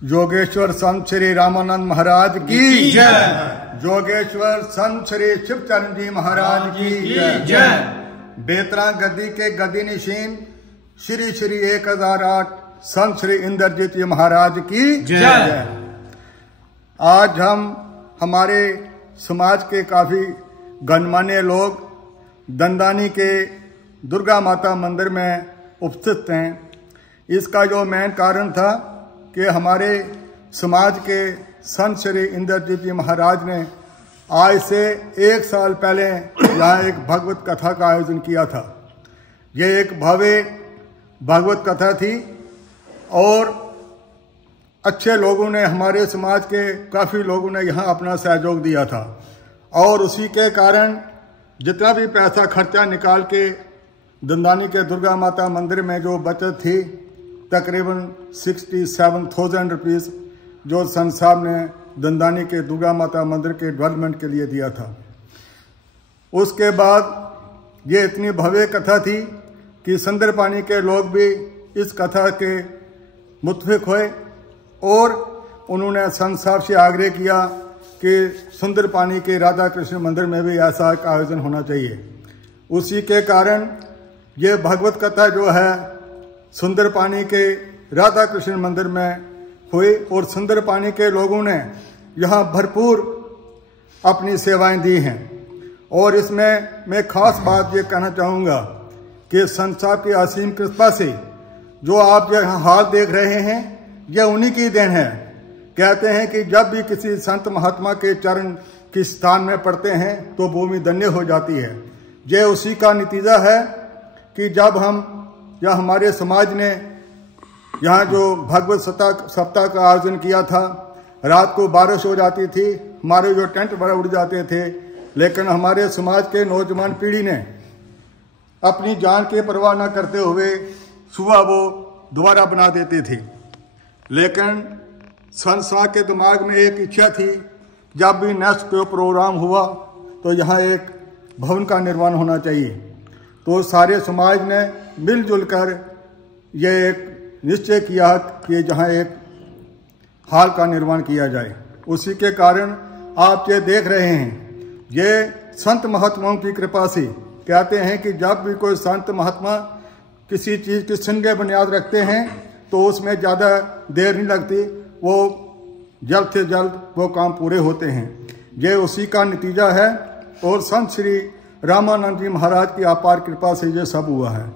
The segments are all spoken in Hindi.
योगेश्वर संत श्री रामानंद महाराज की जय। योगेश्वर संत श्री शिवचरण जी महाराज की जय। बेतरा गद्दी के गद्दी निशीन श्री श्री 1008 संत श्री इंद्रजीत जी महाराज की जय। आज हम हमारे समाज के काफी गणमान्य लोग दंदानी के दुर्गा माता मंदिर में उपस्थित हैं। इसका जो मेन कारण था कि हमारे समाज के संत श्री इंद्रजीत जी महाराज ने आज से 1 साल पहले यहाँ एक भगवत कथा का आयोजन किया था। ये एक भव्य भगवत कथा थी और अच्छे लोगों ने, हमारे समाज के काफ़ी लोगों ने यहाँ अपना सहयोग दिया था और उसी के कारण जितना भी पैसा खर्चा निकाल के दंदानी के दुर्गा माता मंदिर में जो बचत थी तकरीबन 67,000 रुपीज़ जो संत साहब ने दंदानी के दुर्गा माता मंदिर के डेवलपमेंट के लिए दिया था। उसके बाद ये इतनी भव्य कथा थी कि संदरपानी के लोग भी इस कथा के मुतफिक हुए और उन्होंने संत साहब से आग्रह किया कि सुंदरपानी के राधा कृष्ण मंदिर में भी ऐसा एक आयोजन होना चाहिए। उसी के कारण ये भगवत कथा जो है सुंदरपानी के राधा कृष्ण मंदिर में हुई और सुंदरपानी के लोगों ने यहाँ भरपूर अपनी सेवाएं दी हैं। और इसमें मैं खास बात ये कहना चाहूँगा कि संत साहब की असीम कृपा से जो आप यहाँ हाल देख रहे हैं यह उन्हीं की देन है। कहते हैं कि जब भी किसी संत महात्मा के चरण किस स्थान में पड़ते हैं तो भूमि धन्य हो जाती है। ये उसी का नतीजा है कि जब हम या हमारे समाज ने यहाँ जो भगवत सप्ताह का आयोजन किया था, रात को बारिश हो जाती थी, हमारे जो टेंट बड़े उड़ जाते थे, लेकिन हमारे समाज के नौजवान पीढ़ी ने अपनी जान की परवाह न करते हुए सुबह वो दोबारा बना देती थी। लेकिन संत साहब के दिमाग में एक इच्छा थी, जब भी नेक्स्ट कोई प्रोग्राम हुआ तो यहाँ एक भवन का निर्माण होना चाहिए। तो सारे समाज ने मिलजुल कर ये एक निश्चय किया कि जहाँ एक हाल का निर्माण किया जाए। उसी के कारण आप ये देख रहे हैं, ये संत महात्माओं की कृपा से कहते हैं कि जब भी कोई संत महात्मा किसी चीज़ की संग बुनियाद रखते हैं तो उसमें ज़्यादा देर नहीं लगती, वो जल्द से जल्द वो काम पूरे होते हैं। ये उसी का नतीजा है और संत श्री रामानंद जी महाराज की अपार कृपा से ये सब हुआ है।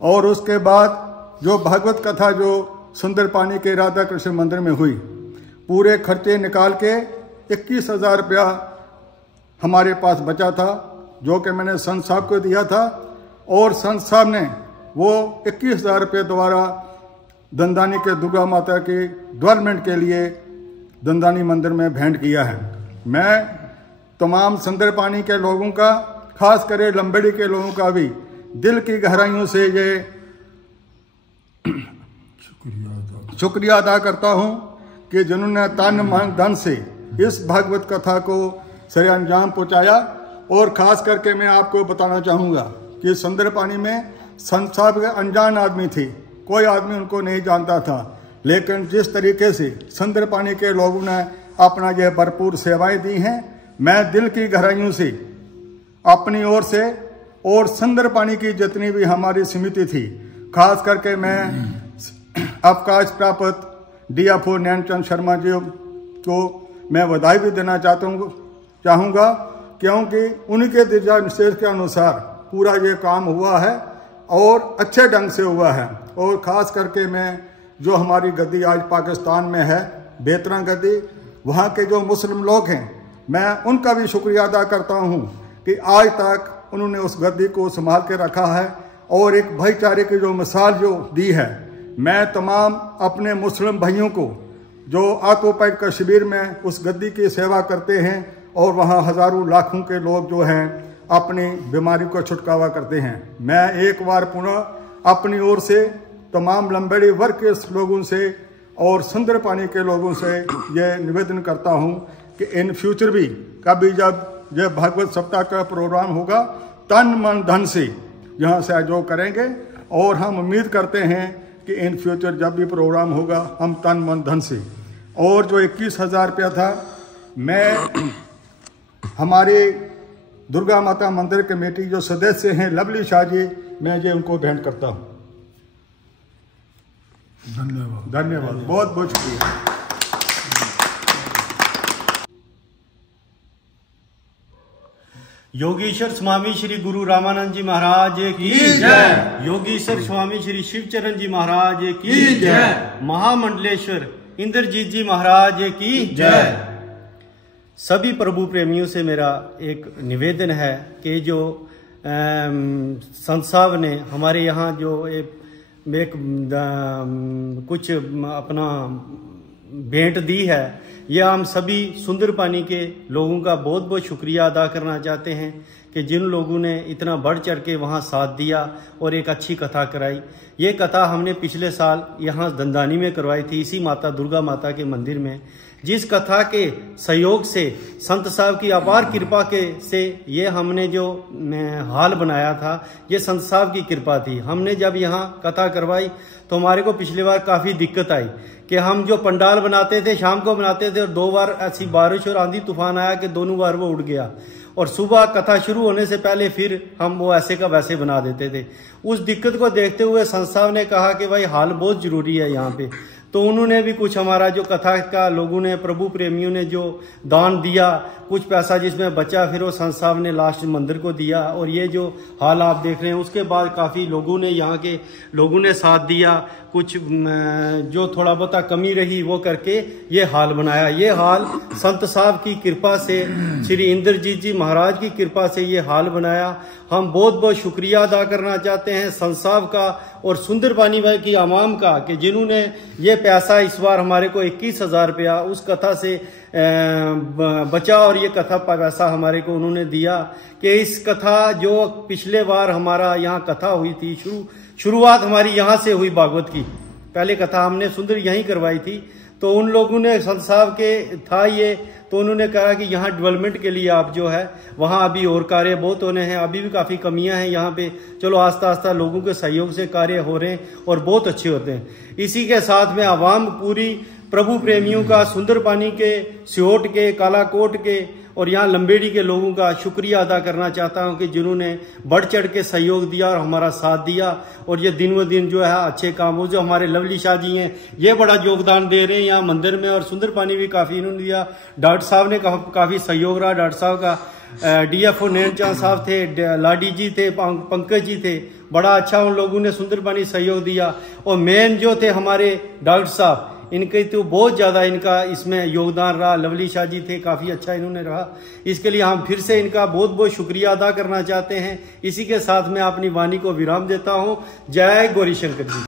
और उसके बाद जो भगवत कथा जो सुंदरपानी के राधा कृष्ण मंदिर में हुई, पूरे खर्चे निकाल के 21,000 रुपया हमारे पास बचा था, जो कि मैंने संत साहब को दिया था और संत साहब ने वो 21,000 रुपये द्वारा दंदानी के दुर्गा माता के डेवलपमेंट के लिए दंदानी मंदिर में भेंट किया है। मैं तमाम सुंदरपानी के लोगों का, खास करे लंबेड़ी के लोगों का भी दिल की गहराइयों से ये शुक्रिया अदा करता हूँ कि जिन्होंने तन मन धन से इस भगवत कथा को सरे अंजाम पहुँचाया। और ख़ास करके मैं आपको बताना चाहूँगा कि सुंदरपानी में संत साहब के अनजान आदमी थे, कोई आदमी उनको नहीं जानता था, लेकिन जिस तरीके से सुंदरपानी के लोगों ने अपना यह भरपूर सेवाएं दी हैं, मैं दिल की गहराइयों से अपनी ओर से और सुंदरपानी की जितनी भी हमारी समिति थी, खास करके मैं अवकाश प्राप्त DFO नैनचंद शर्मा जी को मैं बधाई भी देना चाहूँगा क्योंकि उनके दिशा निर्देश के अनुसार पूरा ये काम हुआ है और अच्छे ढंग से हुआ है। और ख़ास करके मैं जो हमारी गद्दी आज पाकिस्तान में है, बेतरा गद्दी, वहाँ के जो मुस्लिम लोग हैं, मैं उनका भी शुक्रिया अदा करता हूँ कि आज तक उन्होंने उस गद्दी को संभाल के रखा है और एक भाईचारे की जो मिसाल जो दी है। मैं तमाम अपने मुस्लिम भाइयों को जो ऑक्युपाइड कश्मीर में उस गद्दी की सेवा करते हैं और वहाँ हज़ारों लाखों के लोग जो हैं अपनी बीमारी को छुटकारा करते हैं, मैं एक बार पुनः अपनी ओर से तमाम लंबेड़ी वर्ग के लोगों से और सुंदरपानी के लोगों से ये निवेदन करता हूँ कि इन फ्यूचर भी कभी जब यह भगवत सप्ताह का प्रोग्राम होगा, तन मन धन से यहाँ सहयोग करेंगे। और हम उम्मीद करते हैं कि इन फ्यूचर जब भी प्रोग्राम होगा हम तन मन धन से और जो 21,000 रुपया था मैं हमारे दुर्गा माता मंदिर कमेटी जो सदस्य हैं लवली शाह जी, मैं ये उनको भेंट करता हूँ। धन्यवाद। धन्यवाद, बहुत बहुत शुक्रिया। योगीश्वर स्वामी श्री गुरु रामानंद जी महाराज की जय। योगीश्वर स्वामी श्री शिवचरण जी महाराज की जय। महामंडलेश्वर इंद्रजीत जी महाराज की जय। सभी प्रभु प्रेमियों से मेरा एक निवेदन है कि जो संत साहब ने हमारे यहाँ जो कुछ अपना भेंट दी है, यह हम सभी सुंदर पानी के लोगों का बहुत बहुत शुक्रिया अदा करना चाहते हैं कि जिन लोगों ने इतना बढ़ चढ़ के वहाँ साथ दिया और एक अच्छी कथा कराई। ये कथा हमने पिछले साल यहाँ दंदानी में करवाई थी, इसी माता दुर्गा माता के मंदिर में। जिस कथा के सहयोग से संत साहब की अपार कृपा से ये हमने जो हाल बनाया था, ये संत साहब की कृपा थी। हमने जब यहाँ कथा करवाई तो हमारे को पिछली बार काफ़ी दिक्कत आई कि हम जो पंडाल बनाते थे शाम को बनाते थे और 2 बार ऐसी बारिश और आंधी तूफान आया कि दोनों बार वो उड़ गया, और सुबह कथा शुरू होने से पहले फिर हम वो ऐसे का वैसे बना देते थे। उस दिक्कत को देखते हुए संत साहब ने कहा कि भाई हाल बहुत जरूरी है यहाँ पे, तो उन्होंने भी कुछ हमारा जो कथा का लोगों ने प्रभु प्रेमियों ने जो दान दिया, कुछ पैसा जिसमें बचा, फिर वो संत साहब ने लास्ट मंदिर को दिया। और ये जो हाल आप देख रहे हैं, उसके बाद काफ़ी लोगों ने यहाँ के लोगों ने साथ दिया, कुछ जो थोड़ा बहुत कमी रही वो करके ये हाल बनाया। ये हाल संत साहब की कृपा से, श्री इंद्रजीत जी महाराज की कृपा से ये हाल बनाया। हम बहुत बहुत शुक्रिया अदा करना चाहते हैं संत साहब का और सुंदर पानी भाई की आवाम का कि जिन्होंने ये पैसा इस बार हमारे को 21,000 रुपया उस कथा से बचा और ये कथा पैसा हमारे को उन्होंने दिया कि इस कथा जो पिछले बार हमारा यहाँ कथा हुई थी, शुरुआत हमारी यहाँ से हुई भागवत की। पहले कथा हमने सुंदर यहीं करवाई थी, तो उन लोगों ने संत साहब के था ये, तो उन्होंने कहा कि यहाँ डेवलपमेंट के लिए आप जो है वहाँ अभी और कार्य बहुत होने हैं, अभी भी काफ़ी कमियां हैं यहाँ पे। चलो आस्ता आस्ता लोगों के सहयोग से कार्य हो रहे हैं और बहुत अच्छे होते हैं। इसी के साथ में आवाम पूरी प्रभु प्रेमियों का, सुंदर पानी के, सिहोट के, कालाकोट के और यहाँ लंबेड़ी के लोगों का शुक्रिया अदा करना चाहता हूँ कि जिन्होंने बढ़ चढ़ के सहयोग दिया और हमारा साथ दिया। और ये दिन व दिन जो है अच्छे कामों, जो हमारे लवली शाह जी हैं ये बड़ा योगदान दे रहे हैं यहाँ मंदिर में, और सुंदर पानी भी काफ़ी इन्होंने दिया। डॉक्टर साहब ने काफ़ी सहयोग रहा, डॉक्टर साहब का DFO नैनचांद साहब थे, लाडी जी थे, पंकज जी थे, बड़ा अच्छा उन लोगों ने सुंदर पानी सहयोग दिया। और मेन जो थे हमारे डॉक्टर साहब, इनके तो बहुत ज़्यादा इनका इसमें योगदान रहा। लवली शाह जी थे, काफ़ी अच्छा इन्होंने रहा। इसके लिए हम फिर से इनका बहुत बहुत शुक्रिया अदा करना चाहते हैं। इसी के साथ मैं अपनी वाणी को विराम देता हूँ। जय गौरी शंकर जी।